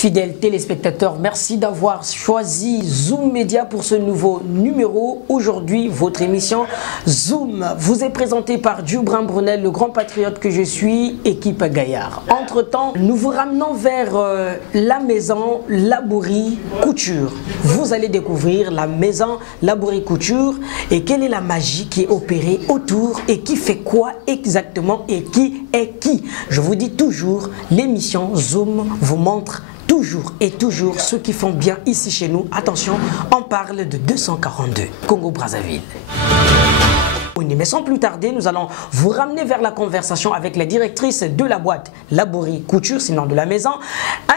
Fidèles téléspectateurs, merci d'avoir choisi Zoom Média pour ce nouveau numéro. Aujourd'hui, votre émission Zoom vous est présentée par Djoubrin Brunel, le grand patriote que je suis, équipe Gaillard. Entre-temps, nous vous ramenons vers la maison Labouri Couture. Vous allez découvrir la maison Labouri Couture et quelle est la magie qui est opérée autour et qui fait quoi exactement et qui est qui. Je vous dis toujours, l'émission Zoom vous montre toujours et toujours ceux qui font bien ici chez nous. Attention, on parle de 242, Congo-Brazzaville. Mais sans plus tarder, nous allons vous ramener vers la conversation avec la directrice de la boîte Labouri Couture, sinon de la maison,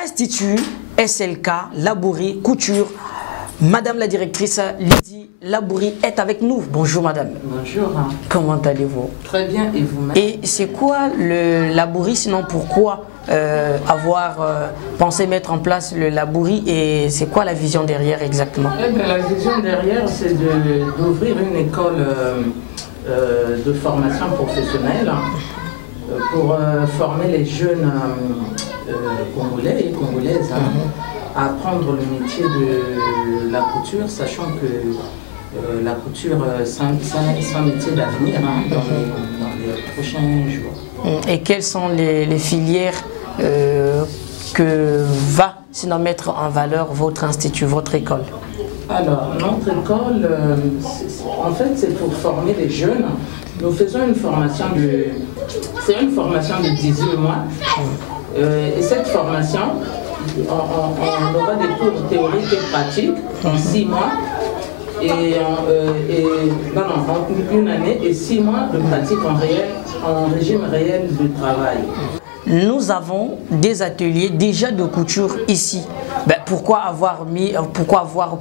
Institut SLK Labouri Couture. Madame la directrice Lydie Labouri est avec nous. Bonjour madame. Bonjour. Comment allez-vous? Très bien, et vous-même? Et c'est quoi le Labouri, sinon pourquoi avoir pensé mettre en place le Labouri et c'est quoi la vision derrière exactement? La vision derrière, c'est d'ouvrir une école de formation professionnelle pour former les jeunes Congolais et Congolaises à apprendre le métier de la couture, sachant que la couture, c'est un métier d'avenir dans les prochains jours. Et quelles sont les filières que va sinon mettre en valeur votre institut, votre école? Alors, notre école, en fait, c'est pour former les jeunes. Nous faisons une formation c'est une formation de 18 mois. Et cette formation, on aura des cours théoriques et pratiques en 6 mois. En une année et 6 mois de pratique en régime réel de travail. Nous avons des ateliers déjà de couture ici. Pourquoi avoir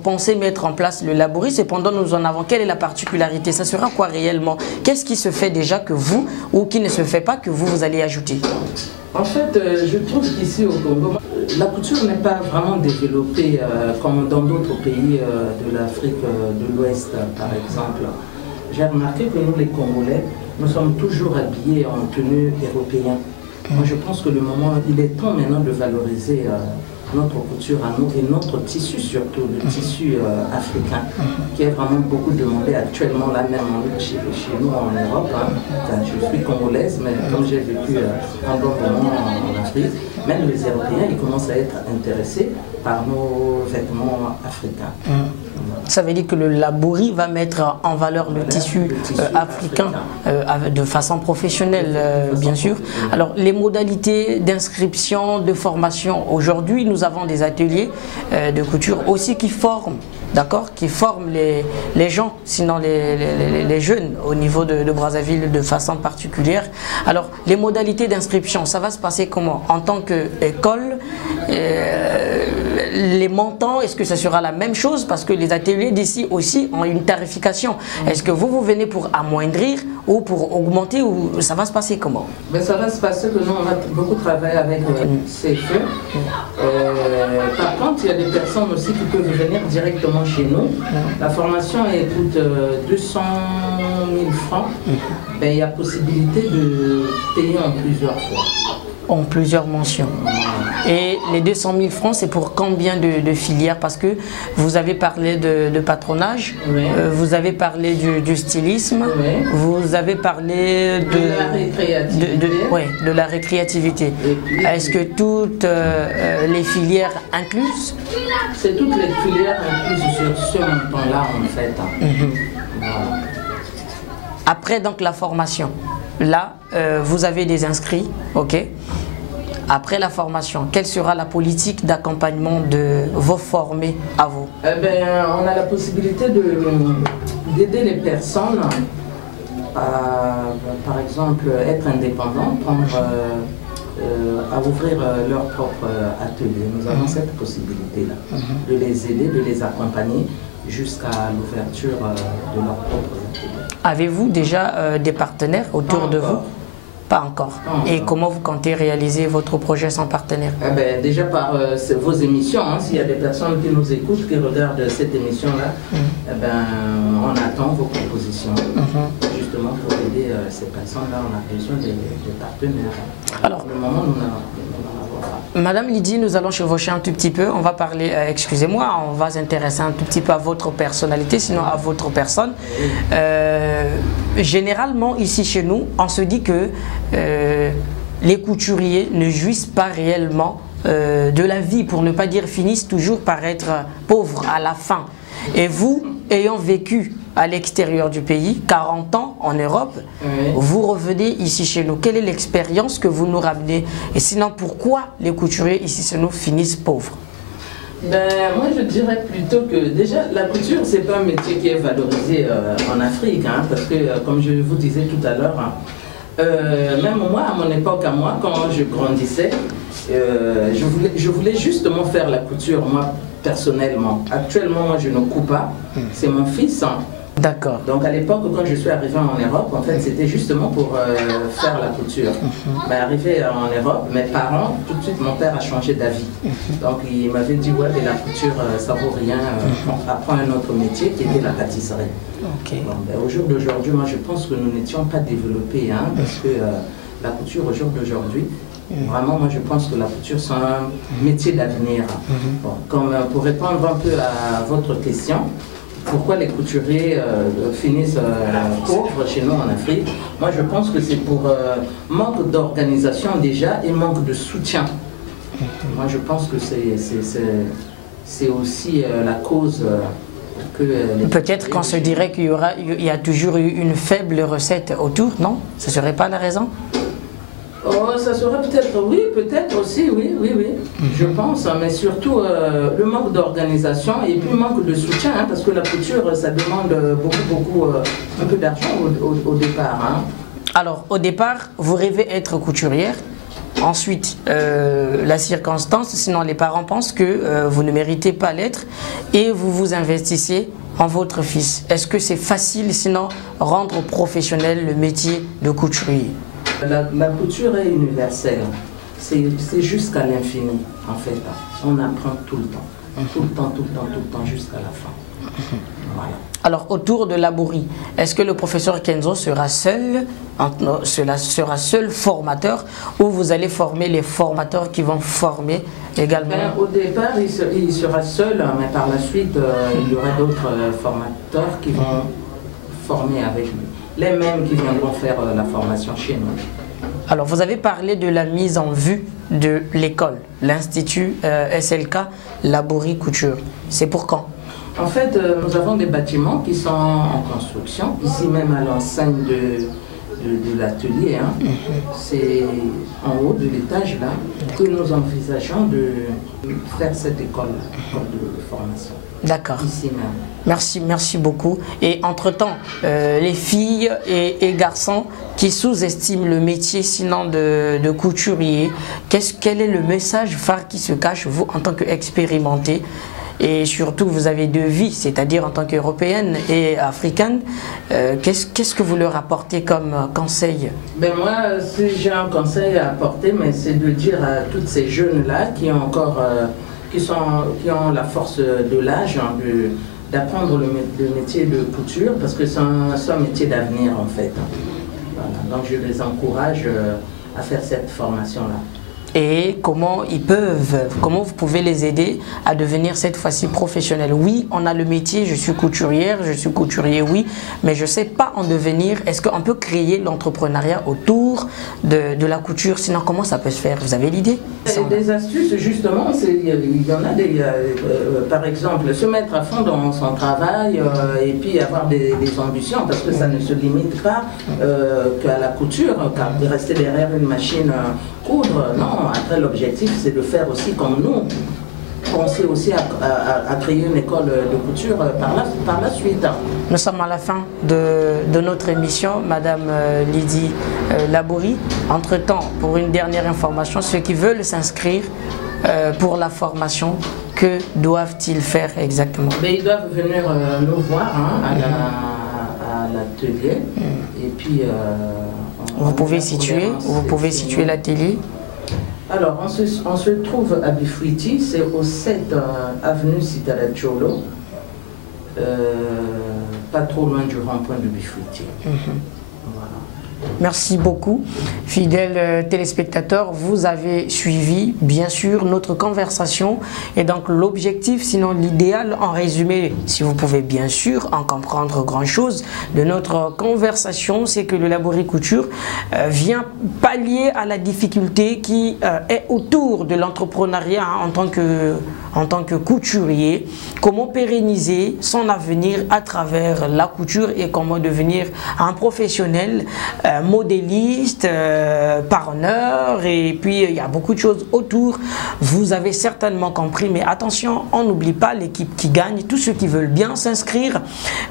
pensé mettre en place le Labouri? Cependant, nous en avons. Quelle est la particularité? Ça sera quoi réellement? Qu'est-ce qui se fait déjà que vous, ou qui ne se fait pas que vous allez ajouter? En fait, je trouve qu'ici au Congo, la couture n'est pas vraiment développée comme dans d'autres pays de l'Afrique de l'Ouest, par exemple. J'ai remarqué que nous, les Congolais, nous sommes toujours habillés en tenue européenne. Moi, je pense que il est temps maintenant de valoriser notre couture à nous et notre tissu, surtout le tissu africain, qui est vraiment beaucoup demandé actuellement, là même chez nous en Europe. Je suis congolaise, mais comme j'ai vécu un bon moment en Afrique, même les Européens ils commencent à être intéressés par nos vêtements africains. Ça veut dire que le Labouri va mettre en valeur le tissu africain de façon professionnelle, bien sûr. Alors, les modalités d'inscription, de formation, aujourd'hui, nous avons des ateliers de couture aussi qui forment, d'accord, qui forment les gens, sinon les jeunes au niveau de Brazzaville de façon particulière. Alors, les modalités d'inscription, ça va se passer comment? En tant qu'école, les montants, est-ce que ça sera la même chose? Parce que les ateliers d'ici aussi ont une tarification. Est-ce que vous venez pour amoindrir ou pour augmenter, ou ça va se passer comment? Ça va se passer que nous, on a beaucoup travaillé avec CFE. Par contre, il y a des personnes aussi qui peuvent venir directement chez nous. La formation coûte 200 000 francs. Il y a possibilité de payer en plusieurs fois. En plusieurs mentions. Et les 200 000 francs, c'est pour combien de filières? Parce que vous avez parlé de patronage, vous avez parlé du stylisme, vous avez parlé de la récréativité. Est-ce que toutes les filières incluses? C'est toutes les filières incluses sur ce montant-là, en fait. Voilà. Après donc la formation, là, vous avez des inscrits, ok? Après la formation, quelle sera la politique d'accompagnement de vos formés à vous? On a la possibilité d'aider les personnes à, par exemple, être indépendantes, à ouvrir leur propre atelier. Nous avons cette possibilité-là, de les aider, de les accompagner jusqu'à l'ouverture de leur propre atelier. Avez-vous déjà des partenaires autour de vous? Pas encore. Et comment vous comptez réaliser votre projet sans partenaire? Déjà par vos émissions, s'il y a des personnes qui nous écoutent, qui regardent cette émission-là, on attend vos propositions. Justement pour aider ces personnes-là, on a besoin des partenaires. Alors, pour le moment, nous n'en avons pas. Madame Lydie, nous allons chevaucher un tout petit peu. On va parler, excusez-moi, on va s'intéresser un tout petit peu à votre personnalité, sinon à votre personne. Généralement, ici chez nous, on se dit que les couturiers ne jouissent pas réellement de la vie, pour ne pas dire finissent toujours par être pauvres à la fin. Et vous, ayant vécu à l'extérieur du pays, 40 ans en Europe, oui, vous revenez ici chez nous. Quelle est l'expérience que vous nous ramenez? Et sinon, pourquoi les couturiers ici chez nous finissent pauvres? Ben, moi, je dirais plutôt que déjà, la couture, c'est pas un métier qui est valorisé en Afrique, hein, parce que, comme je vous disais tout à l'heure, même moi, à mon époque, quand je grandissais, je voulais justement faire la couture, moi, personnellement. Actuellement, moi, je ne coupe pas. C'est mon fils. Hein. D'accord. Donc, à l'époque, quand je suis arrivée en Europe, en fait, c'était justement pour faire la couture. Mais arrivé en Europe, mes parents, tout de suite, mon père a changé d'avis. Donc, il m'avait dit, ouais, mais la couture, ça vaut rien. Apprends un autre métier qui était la pâtisserie. Okay. Bon, ben, au jour d'aujourd'hui, moi, je pense que nous n'étions pas développés, hein, parce que la couture, au jour d'aujourd'hui, vraiment, moi, je pense que la couture, c'est un métier d'avenir. Bon, comme pour répondre un peu à votre question, pourquoi les couturiers finissent pauvres chez nous en Afrique? Moi, je pense que c'est pour manque d'organisation déjà et manque de soutien. Moi, je pense que c'est aussi la cause que... Peut-être qu'on se dirait qu'il y a toujours eu une faible recette autour, non? Ce ne serait pas la raison? Oh, ça serait peut-être, oui, peut-être aussi, oui, je pense, mais surtout le manque d'organisation et puis le manque de soutien, hein, parce que la couture, ça demande beaucoup, un peu d'argent au départ. Hein. Alors, au départ, vous rêvez être couturière, ensuite, la circonstance, sinon les parents pensent que vous ne méritez pas l'être et vous vous investissez en votre fils. Est-ce que c'est facile, sinon, rendre professionnel le métier de couturier? La couture est universelle, c'est jusqu'à l'infini en fait, on apprend tout le temps, jusqu'à la fin. Voilà. Alors autour de Labouri, est-ce que le professeur Kenzo sera seul formateur ou vous allez former les formateurs qui vont former également? Ben, au départ il sera seul, mais par la suite il y aura d'autres formateurs qui vont former avec lui. Les mêmes qui viendront faire la formation chez nous. Alors, vous avez parlé de la mise en vue de l'école, l'Institut SLK Labouri Couture. C'est pour quand? En fait, nous avons des bâtiments qui sont en construction, ici même à l'enseigne de l'atelier. Hein. C'est en haut de l'étage là que nous envisageons de faire cette école de formation. D'accord. Ici même. Merci beaucoup. Et entre-temps, les filles et garçons qui sous-estiment le métier sinon de couturier, quel est le message phare qui se cache, vous, en tant qu'expérimenté? Et surtout, vous avez deux vies, c'est-à-dire en tant qu'européenne et africaine. Qu'est-ce que vous leur apportez comme conseil? Ben moi, si j'ai un conseil à apporter, mais c'est de dire à toutes ces jeunes-là qui ont encore... qui ont la force de l'âge hein, d'apprendre le métier de couture, parce que c'est un métier d'avenir en fait. Voilà. Donc je les encourage à faire cette formation-là. Et comment vous pouvez les aider à devenir cette fois-ci professionnels? Oui, on a le métier, je suis couturière, je suis couturier, oui, mais je ne sais pas en devenir. Est-ce qu'on peut créer l'entrepreneuriat autour de la couture? Sinon, comment ça peut se faire? Vous avez l'idée? Des astuces, justement, il y en a des, par exemple, se mettre à fond dans son travail et puis avoir des ambitions, parce que ça ne se limite pas qu'à la couture, car de rester derrière une machine coudre, non. Après, l'objectif, c'est de faire aussi comme nous. Penser aussi à créer une école de couture par la suite. Nous sommes à la fin de notre émission, Madame Lydie Labouri. Entre-temps, pour une dernière information, ceux qui veulent s'inscrire pour la formation, que doivent-ils faire exactement? Mais ils doivent venir nous voir hein, à l'atelier. Et puis, vous pouvez situer l'atelier? Alors, on se trouve à Bifouiti, c'est au 7 avenue Citaracholo, pas trop loin du rond-point de Bifouiti. Voilà. Merci beaucoup, fidèles téléspectateurs. Vous avez suivi, bien sûr, notre conversation. Et donc, l'objectif, sinon l'idéal, en résumé, si vous pouvez bien sûr en comprendre grand-chose, de notre conversation, c'est que le laboriculture vient pallier à la difficulté qui est autour de l'entrepreneuriat en tant que couturier. Comment pérenniser son avenir à travers la couture et comment devenir un professionnel modéliste, paronneur, et puis il y a beaucoup de choses autour. Vous avez certainement compris, mais attention, on n'oublie pas l'équipe qui gagne. Tous ceux qui veulent bien s'inscrire,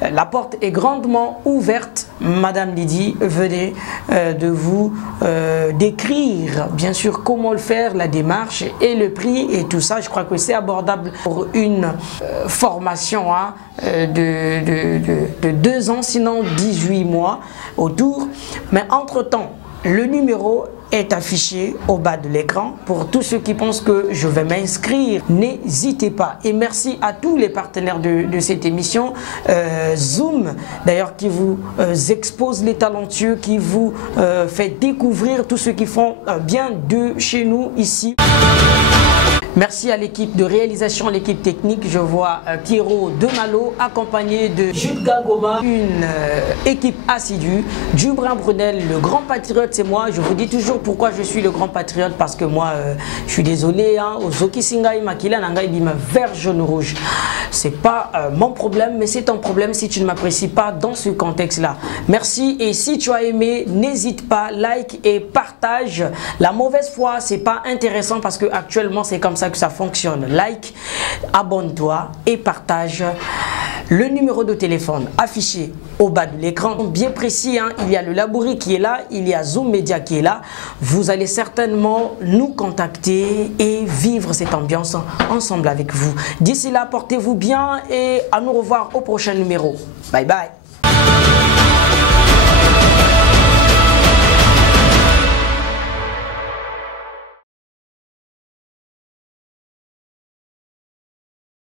la porte est grandement ouverte. Madame Lydie venez de vous décrire bien sûr comment le faire, la démarche et le prix et tout ça. Je crois que c'est abordable pour une formation de 2 ans, sinon 18 mois autour. Mais entre-temps, le numéro est affiché au bas de l'écran. Pour tous ceux qui pensent que je vais m'inscrire, n'hésitez pas. Et merci à tous les partenaires de cette émission. Zoom, d'ailleurs, qui vous expose les talentueux, qui vous fait découvrir tous ceux qui font bien de chez nous ici. Merci à l'équipe de réalisation, l'équipe technique. Je vois Pierrot Demalo accompagné de Jules Gagoma, une équipe assidue. Dubrin Brunel, le grand patriote, c'est moi. Je vous dis toujours pourquoi je suis le grand patriote, parce que moi, je suis désolé, aux Okisingai Makila Nangai Bima vert, jaune, rouge. C'est pas mon problème, mais c'est ton problème si tu ne m'apprécies pas dans ce contexte-là. Merci, et si tu as aimé, n'hésite pas, like et partage. La mauvaise foi, c'est pas intéressant parce que actuellement c'est comme ça que ça fonctionne. Like, abonne-toi et partage. Le numéro de téléphone affiché au bas de l'écran, bien précis, il y a le Labouri qui est là, il y a Zoom Media qui est là. Vous allez certainement nous contacter et vivre cette ambiance ensemble avec vous. D'ici là, portez-vous bien et à nous revoir au prochain numéro. Bye bye.